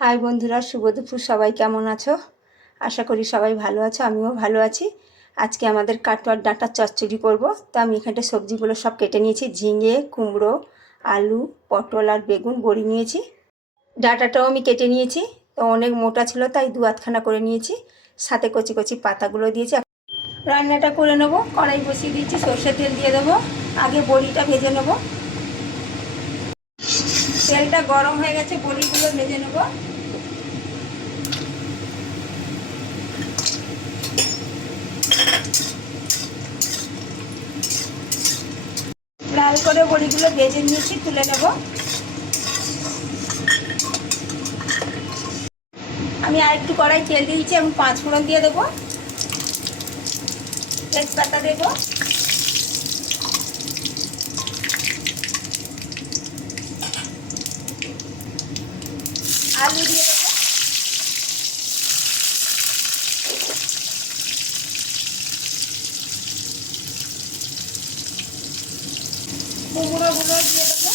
High বন্ধুরা, শুভ দুপুর। সবাই কেমন আছো? আশা করি সবাই ভালো আছো, আমিও ভালো আছি। আজকে আমাদের কাটোয়ার ডাঁটার চচ্চড়ি করব। তো আমি এখানে সবজিগুলো সব কেটে নিয়েছি। ঝিঙে, কুমড়ো, আলু, পটল আর বেগুন বড়ি নিয়েছি। ডাঁটাটাও আমি কেটে নিয়েছি। তো অনেক মোটা ছিল তাই দু আধখানা করে নিয়েছি। সাথে কচি কচি পাতাগুলো দিয়েছি। রান্নাটা করে নেবো। কড়াই বসিয়ে দিয়েছি, সর্ষের তেল দিয়ে দেবো। আগে বড়িটা ভেজে নেবো। তেলটা গরম হয়ে গেছে, বড়িগুলো ভেজে নেবো। লাল করে বড়িগুলো ভেজে নিয়েছি, তুলে নেব। আমি আরেকটু কড়াই তেল দিয়েছি, আমি 5 ফোড়ন দিয়ে দেবো। তেজপাতা দেব, আলু দিয়ে দেবো, কুমড়োগুলো দিয়ে দেবো,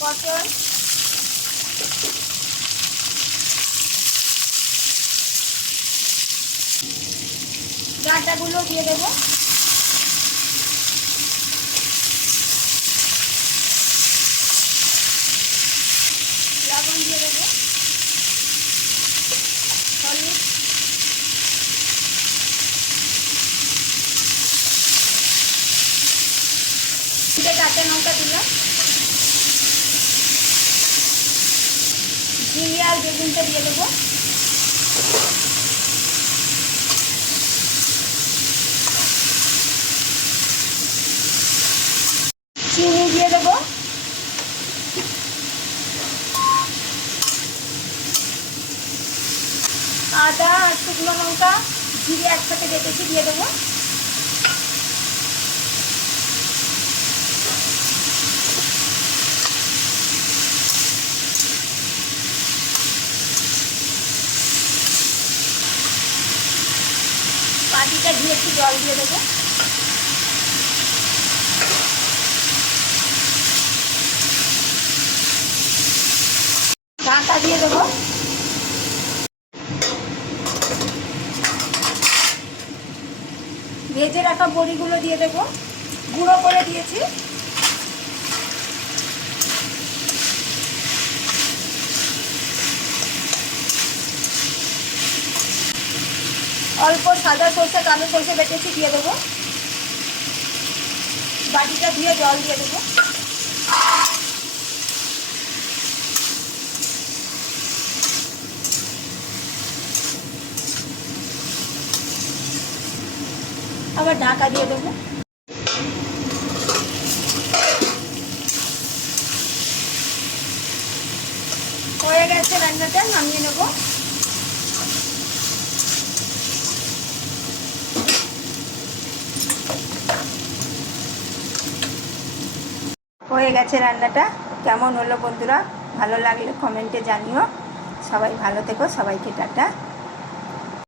পটল, ডাঁটাগুলো দিয়ে দেবো, লবণ দিয়ে দেবো, হলুদ, কাঁচা লঙ্কা দিলাম, ঝিঙে আর বেগুনটা দিয়ে দেবো, চিনি দিয়ে দেবো, আদা আর শুকনো লঙ্কা জিরে একসাথে বেটেছি দিয়ে দেবো, পাটিটা দিয়ে একটু জল দিয়ে দেবো, ঢাকা দিয়ে দেবো। ভেজে রাখা বড়িগুলো দিয়ে দেবো, গুঁড়ো করে দিয়েছি। অল্প সাদা সর্ষে কালো সর্ষে বেটেছি দিয়ে দেবো, বাটিটা দিয়ে জল দিয়ে দেবো, আবার ঢাকা দিয়ে দেবো। হয়ে গেছে রান্নাটা, নামিয়ে নেব। হয়ে গেছে রান্নাটা। কেমন হলো বন্ধুরা? ভালো লাগলে কমেন্টে জানিও। সবাই ভালো থেকো, সবাইকে টাটা।